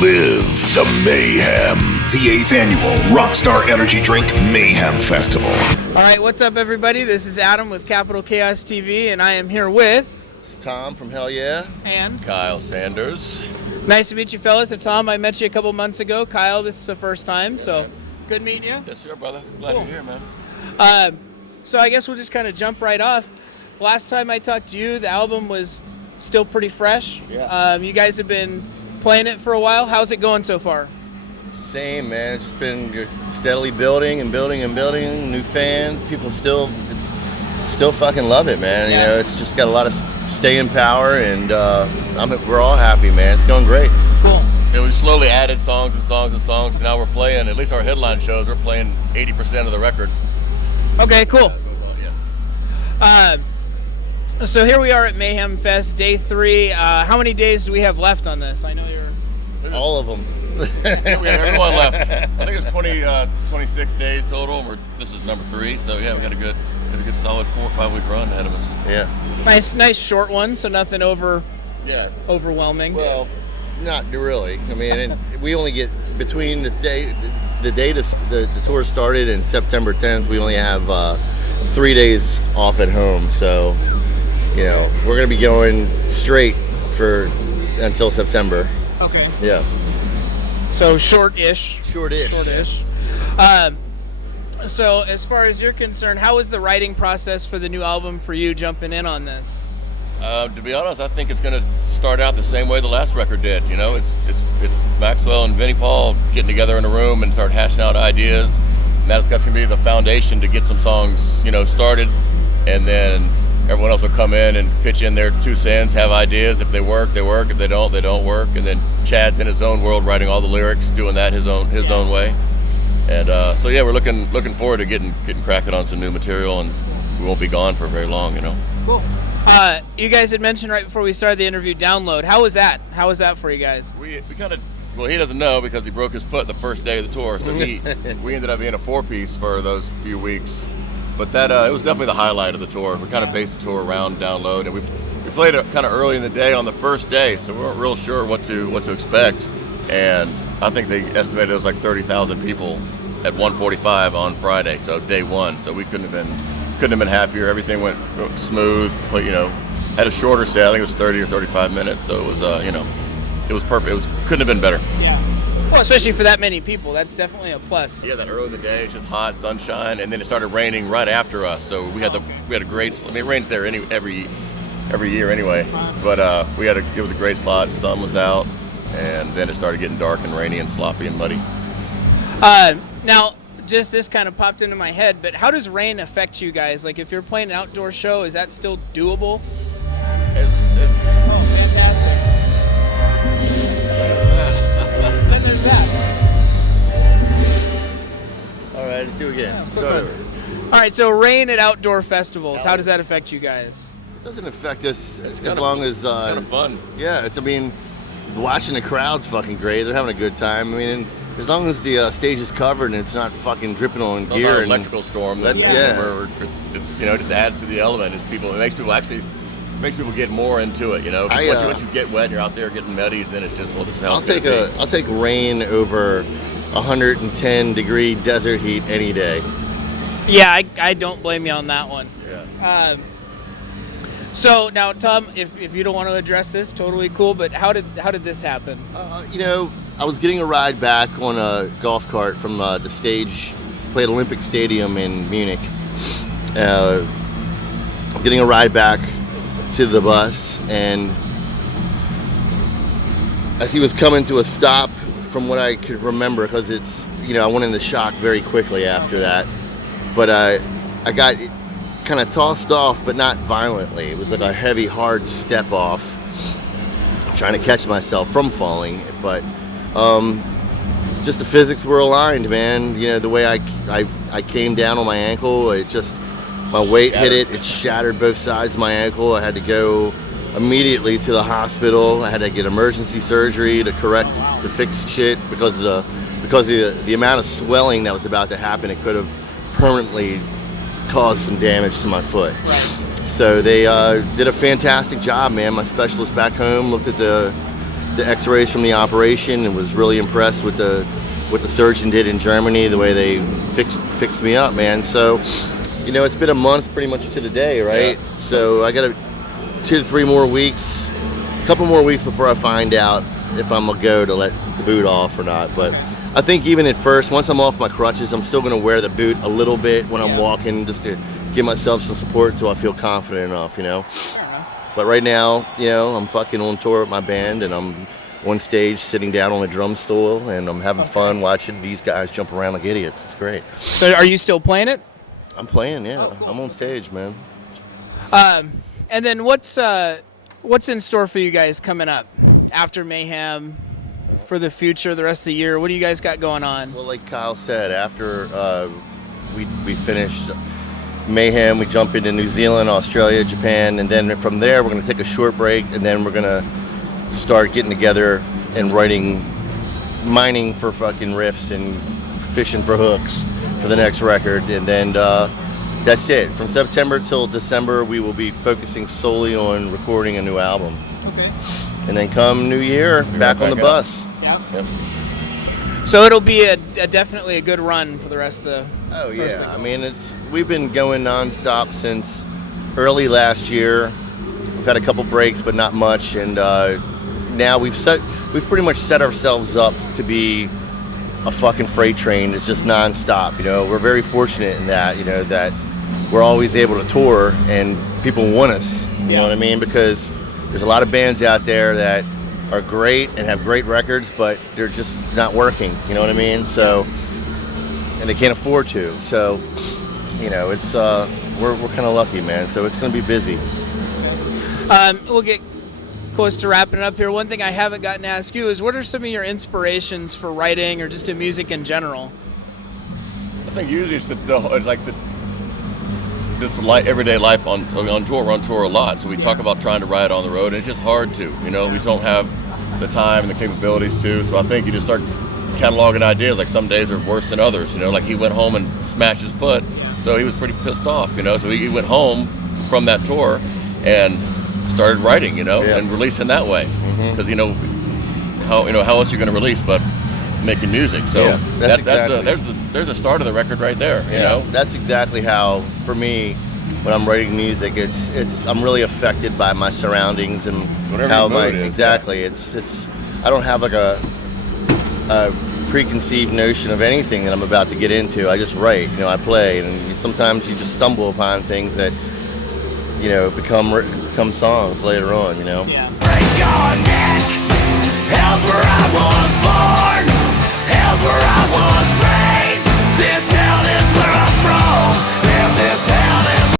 Live the Mayhem. The 8th annual Rockstar Energy Drink Mayhem Festival. All right, what's up, everybody? This is Adam with Capital Chaos TV, and I am here with... It's Tom from Hellyeah. And... Kyle Sanders. Nice to meet you, fellas. And Tom, I met you a couple months ago. Kyle, this is the first time, so good meeting you. Yes, sir, brother. Glad you're here, man. So I guess we'll just kind of jump right off. Last time I talked to you, the album was still pretty fresh. Yeah. You guys have been playing it for a while. How's it going so far? Same, man. It's been steadily building and building and building. New fans. People still fucking love it, man. Yeah. You know, it's just got a lot of staying power, and we're all happy, man. It's going great. Cool. Yeah, we slowly added songs and songs and songs, and now we're playing, at least our headline shows, we're playing 80% of the record. Okay, cool. Yeah. So here we are at Mayhem Fest, day 3. How many days do we have left on this? I know you're... All of them. Yeah, we got everyone left. I think it's 26 days total. This is number 3, so yeah, we got a good solid 4 or 5 week run ahead of us. Yeah. Nice short one, so nothing overwhelming. Well, not really. I mean, we only get between the day the tour started and September 10th. We only have 3 days off at home, so you know we're gonna be going straight until September. Okay. Yeah. So short-ish. Short-ish. So as far as you're concerned, how was the writing process for the new album for you jumping in on this? To be honest, I think it's going to start out the same way the last record did. You know, it's Maxwell and Vinnie Paul getting together in a room and start hashing out ideas. And that's going to be the foundation to get some songs, you know, started. And then everyone else will come in and pitch in their 2 cents, have ideas. If they work, they work. If they don't work. And then Chad's in his own world writing all the lyrics, doing that his own way. And so yeah, we're looking forward to getting cracking on some new material, and we won't be gone for very long, you know. Cool. You guys had mentioned right before we started the interview, Download. How was that? How was that for you guys? We kind of, well, he doesn't know because he broke his foot the first day of the tour, so we ended up being a 4-piece for those few weeks. But that it was definitely the highlight of the tour. We kind of based the tour around Download, and we played it kind of early in the day on the first day, so we weren't real sure what to expect. And I think they estimated it was like 30,000 people at 1:45 on Friday, so day 1. So we couldn't have been happier. Everything went smooth. But you know, had a shorter set. I think it was 30 or 35 minutes. So it was you know, it was perfect. Couldn't have been better. Yeah. Well, especially for that many people, that's definitely a plus. Yeah, that early in the day, it's just hot, sunshine, and then it started raining right after us. So we had a great. I mean, it rains there every year anyway. But it was a great slot. The sun was out, and then it started getting dark and rainy and sloppy and muddy. Now, just this kind of popped into my head, but how does rain affect you guys? Like, if you're playing an outdoor show, is that still doable? Oh, fantastic. Then there's that. All right, let's do it again. All right, so rain at outdoor festivals, how does that affect you guys? It doesn't affect us as long as it's kind of fun. Yeah, I mean, watching the crowd's fucking great. They're having a good time. I mean, as long as the stage is covered and it's not fucking dripping on gear. Not an and electrical storm. It's you know, just adds to the element. It makes people get more into it. You know, once you get wet and you're out there getting muddy, then it's just, well, this is how I'll take rain over 110-degree desert heat any day. Yeah, I don't blame you on that one. Yeah. So now, Tom, if you don't want to address this, totally cool. But how did this happen? You know, I was getting a ride back on a golf cart from the stage, played Olympic Stadium in Munich. Getting a ride back to the bus, and as he was coming to a stop, from what I could remember, because it's, you know, I went into shock very quickly after that, but I got kind of tossed off, but not violently. It was like a heavy, hard step off, trying to catch myself from falling, but just the physics were aligned, man. You know, the way I came down on my ankle, my weight hit it shattered both sides of my ankle. I had to go immediately to the hospital. I had to get emergency surgery to fix shit because of the amount of swelling that was about to happen. It could have permanently caused some damage to my foot. Right. So they did a fantastic job, man. My specialist back home looked at the the X-rays from the operation and was really impressed with what the surgeon did in Germany, the way they fixed me up, man. So, you know, it's been a month pretty much to the day, right? Yeah. So I got 2 to 3 more weeks, a couple more weeks before I find out if I'm gonna go to let the boot off or not. But I think even at first, once I'm off my crutches, I'm still gonna wear the boot a little bit when I'm walking, just to give myself some support until I feel confident enough, you know. But right now, you know, I'm fucking on tour with my band, and I'm on stage sitting down on a drum stool, and I'm having fun watching these guys jump around like idiots. It's great. So are you still playing it? I'm playing, yeah. Oh, cool. I'm on stage, man. And then what's in store for you guys coming up after Mayhem, for the future, the rest of the year? What do you guys got going on? Well, like Kyle said, after we finished Mayhem, we jump into New Zealand, Australia, Japan, and then from there we're going to take a short break, and then we're going to start getting together and mining for fucking riffs and fishing for hooks for the next record. And then that's it. From September till December, we will be focusing solely on recording a new album. Okay. And then come New Year, back on the bus. Yeah. Yep. So it'll be definitely a good run for the rest of the. Oh yeah, I mean we've been going nonstop since early last year. We've had a couple breaks, but not much, and now we've pretty much set ourselves up to be a fucking freight train that's just nonstop. You know, we're very fortunate in that, you know, that we're always able to tour and people want us. You know what I mean? Because there's a lot of bands out there that are great and have great records, but they're just not working. You know what I mean? So. And they can't afford to, so you know it's we're kind of lucky, man. So it's going to be busy. We'll get close to wrapping it up here. One thing I haven't gotten to ask you is, what are some of your inspirations for writing or just in music in general? I think usually it's this everyday life on tour. We're on tour a lot, so we talk about trying to write on the road, and it's just hard to. You know, we just don't have the time and the capabilities to. So I think you just start cataloging ideas. Like some days are worse than others, you know, like he went home and smashed his foot, so he was pretty pissed off, you know, so he went home from that tour and started writing, you know, and releasing that way, because you know how else are you going to release but making music. So there's the start of the record right there. You know, that's exactly how, for me, when I'm writing music, it's I'm really affected by my surroundings and how it's I don't have like a preconceived notion of anything that I'm about to get into. I just write, you know, I play, and sometimes you just stumble upon things that, you know, become songs later on, you know. Break your neck, hell's where I was